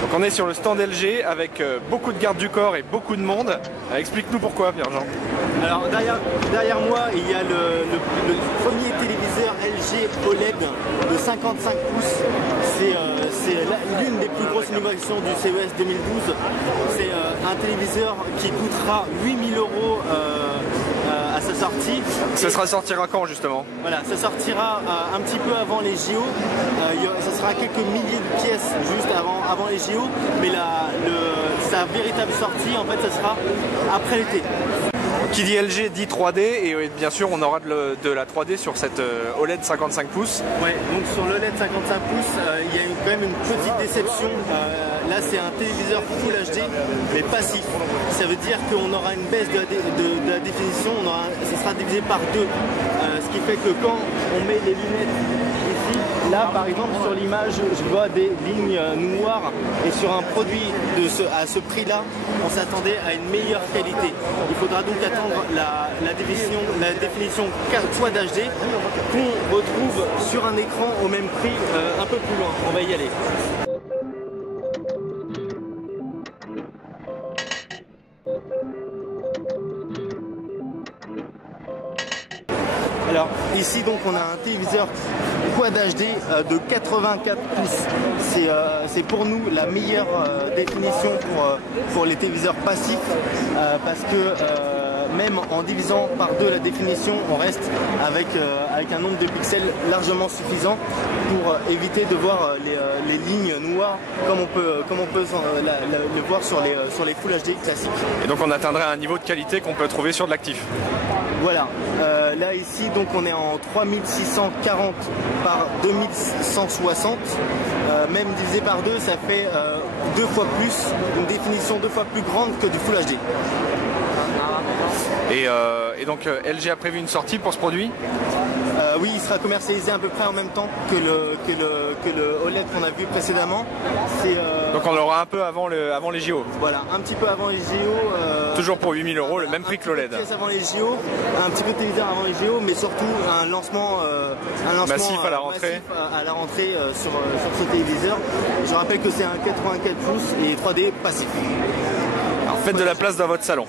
Donc on est sur le stand LG avec beaucoup de gardes du corps et beaucoup de monde. Explique-nous pourquoi, Pierre-Jean. Alors derrière moi, il y a le premier téléviseur LG OLED de 55 pouces. C'est l'une des plus grosses innovations du CES 2012. C'est un téléviseur qui coûtera 8000 € à sa sortie. Ça sera sortira quand justement? Voilà, ça sortira un petit peu avant les JO. Ça sera quelques milliers de pièces juste avant les JO, mais sa véritable sortie, en fait, ça sera après l'été. Qui dit LG dit 3D et bien sûr on aura de la 3D sur cette OLED 55 pouces. Ouais, donc sur l'OLED 55 pouces, il y a quand même une petite déception. Là c'est un téléviseur Full HD mais passif. Ça veut dire qu'on aura une baisse de la définition, ça sera divisé par 2. Ce qui fait que quand on met les lunettes ici, là par exemple sur l'image je vois des lignes noires et sur un produit à ce prix là on s'attendait à une meilleure qualité. Il faudra donc attendre la définition Quad HD qu'on retrouve sur un écran au même prix un peu plus loin. On va y aller. Alors ici donc on a un téléviseur Quad HD de 84 pouces. C'est pour nous la meilleure définition pour les téléviseurs passifs parce que même en divisant par 2 la définition, on reste avec un nombre de pixels largement suffisant pour éviter de voir les lignes noires comme on peut le voir sur les Full HD classiques. Et donc on atteindrait un niveau de qualité qu'on peut trouver sur de l'actif. Voilà, là ici donc on est en 3640 par 2160, même divisé par 2 ça fait 2 fois plus, une définition 2 fois plus grande que du Full HD. Et donc LG a prévu une sortie pour ce produit? Oui, il sera commercialisé à peu près en même temps que le OLED qu'on a vu précédemment. Donc on l'aura un peu avant les JO. Voilà, un petit peu avant les JO. Toujours pour 8000 €, le même prix que l'OLED. Avant les JO, un petit peu de téléviseur avant les JO, mais surtout un lancement massif à la rentrée, sur ce téléviseur. Je rappelle que c'est un 84 pouces et 3D passif. Alors faites de la place dans votre salon.